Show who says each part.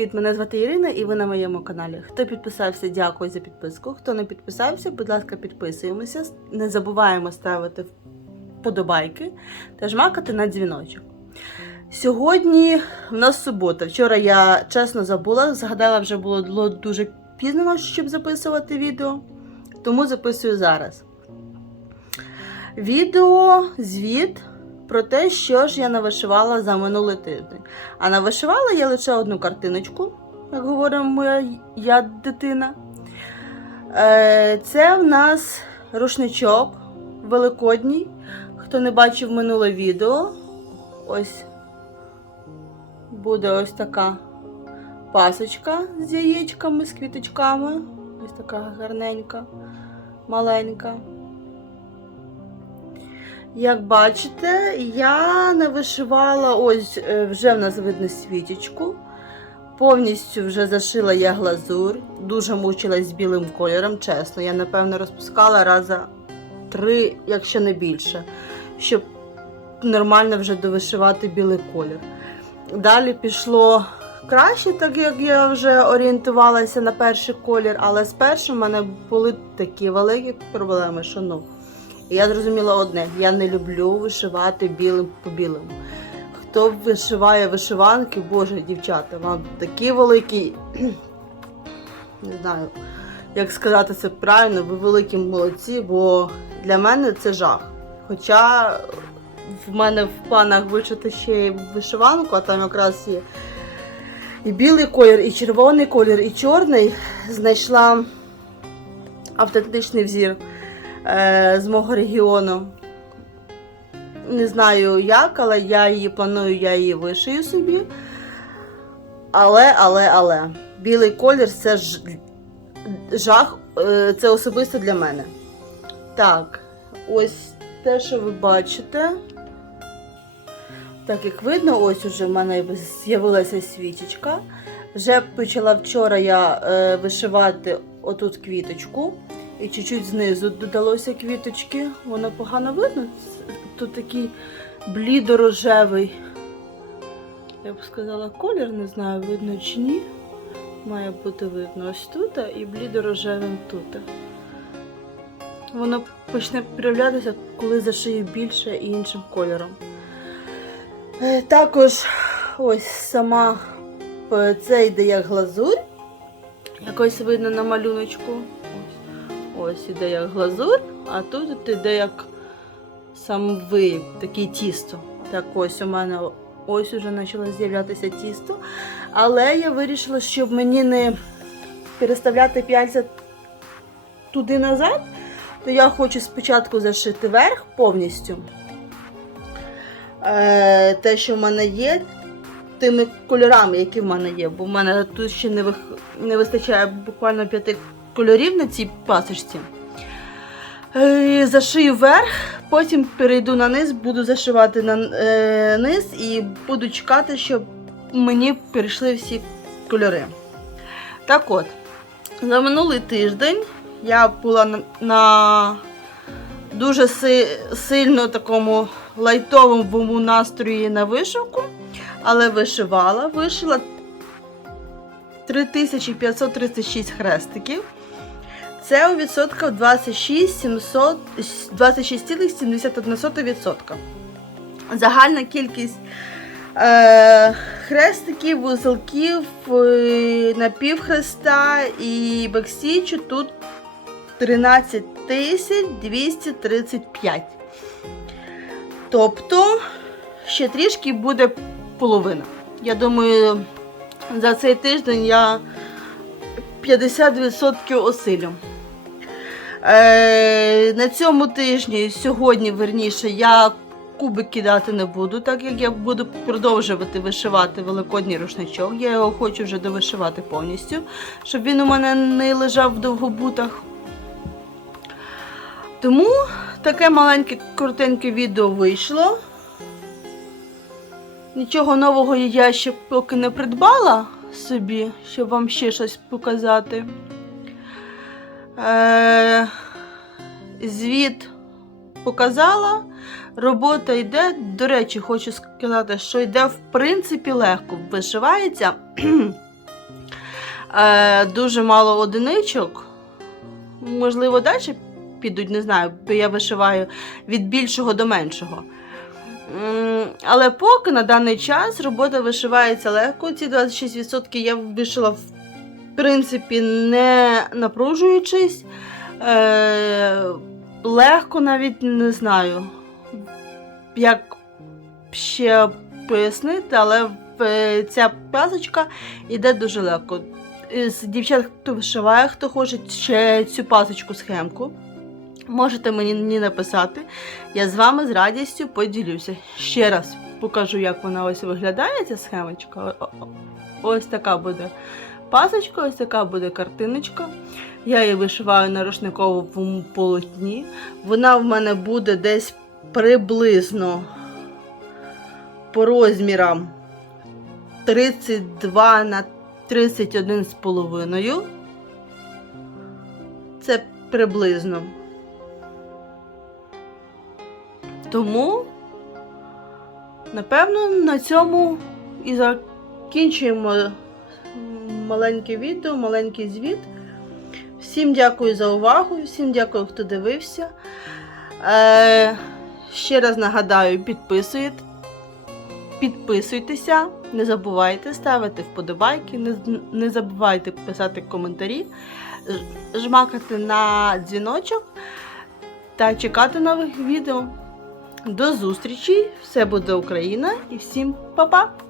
Speaker 1: привіт! Мене звати Ірина і ви на моєму каналі. Хто підписався, дякую за підписку. Хто не підписався, будь ласка, підписуємося. Не забуваємо ставити вподобайки та жмакати на дзвіночок. Сьогодні в нас субота. Вчора я чесно забула, згадала, вже було дуже пізно, щоб записувати відео, тому записую зараз. Відео, звіт про те, що ж я навишивала за минулий тиждень. А навишивала я лише одну картиночку, як говорить моя я дитина. Е, Це в нас рушничок великодній. Хто не бачив минуле відео, ось буде ось така пасочка з яєчками, з квіточками. Ось така гарненька, маленька. Як бачите, я навишивала, ось е, вже в нас видно свічечку. Повністю вже зашила я глазур. Дуже мучилась з білим кольором, чесно. Я, напевно, розпускала раза три, якщо не більше, щоб нормально вже довишивати білий колір. Далі пішло краще, так як я вже орієнтувалася на перший колір, але з першим в мене були такі великі проблеми, що ну. І я зрозуміла одне: я не люблю вишивати білим по білому. Хто вишиває вишиванки, боже, дівчата, вам такі великі. Не знаю, як сказати це правильно, ви великі молодці, бо для мене це жах. Хоча в мене в планах вишити ще й вишиванку, а там якраз є і білий колір, і червоний колір, і чорний. Знайшла автентичний взір з мого регіону. Не знаю як, але я її планую, я її вишию собі. Але, але, але, білий колір це ж жах, е, це особисто для мене. Так, ось те, що ви бачите. Так, як видно, ось уже в мене з'явилася свічечка. Вже почала вчора я е, вишивати отут квіточку. І чуть-чуть знизу додалося квіточки. Воно погано видно. Тут такий блідорожевий, я б сказала, колір, не знаю, видно чи ні. Має бути видно ось тут і блідорожевим тут. Воно почне проявлятися, коли зашию більше і іншим кольором. Е, Також ось сама е, це йде як глазурь. Якось видно на малюночку. Ось. Іде як глазур, а тут іде як сам виїб, таке тісто. Так ось у мене ось уже почало з'являтися тісто. Але я вирішила, щоб мені не переставляти п'яльця туди назад, то я хочу спочатку зашити верх повністю. Е, те, що в мене є, тими кольорами, які в мене є. Бо в мене тут ще не вистачає буквально п'яти кольорів на цій пасочці. Е, Зашию верх, потім перейду на низ, буду зашивати на е, низ і буду чекати, щоб мені перейшли всі кольори. Так от, за минулий тиждень я була на, на дуже си, сильно такому лайтовому настрої на вишивку, але вишивала, вишила 3536 хрестиків. Це у відсотках 26,700 26,71%. Загальна кількість е, хрестиків, вузелків, е, напівхреста і бексічу тут 13 235. Тобто ще трішки буде половина. Я думаю, за цей тиждень я 50% осилю. Е, на цьому тижні, сьогодні, верніше, я кубик кидати не буду, так як я буду продовжувати вишивати великодній рушничок. Я його хочу вже довишивати повністю, щоб він у мене не лежав в довгобутах. Тому таке маленьке коротеньке відео вийшло. Нічого нового я ще поки не придбала собі, щоб вам ще щось показати. Е, звіт показала, робота йде. До речі, хочу сказати, що йде в принципі легко. Вишивається Е, дуже мало одиничок. Можливо, далі підуть, не знаю, бо я вишиваю від більшого до меншого. Але поки на даний час робота вишивається легко. Ці 26% я вишила, в принципі, не напружуючись. Е, легко навіть не знаю, як ще пояснити, але ця пасочка йде дуже легко. З дівчат, хто вишиває, хто хоче ще цю пасочку схемку, можете мені написати. Я з вами з радістю поділюся. Ще раз покажу, як вона ось виглядає, ця схемочка. Ось така буде пасочка, ось така буде картиночка. Я її вишиваю на рушниковому полотні. Вона в мене буде десь приблизно по розмірам 32 на 31 з половиною. Це приблизно. Тому, напевно, на цьому і закінчуємо маленьке відео, маленький звіт. Всім дякую за увагу, всім дякую, хто дивився. Е, ще раз нагадаю, підписуєте, підписуйтеся, не забувайте ставити вподобайки, не, не забувайте писати коментарі, жмакати на дзвіночок та чекати нових відео. До зустрічі! Все буде Україна і всім па-па!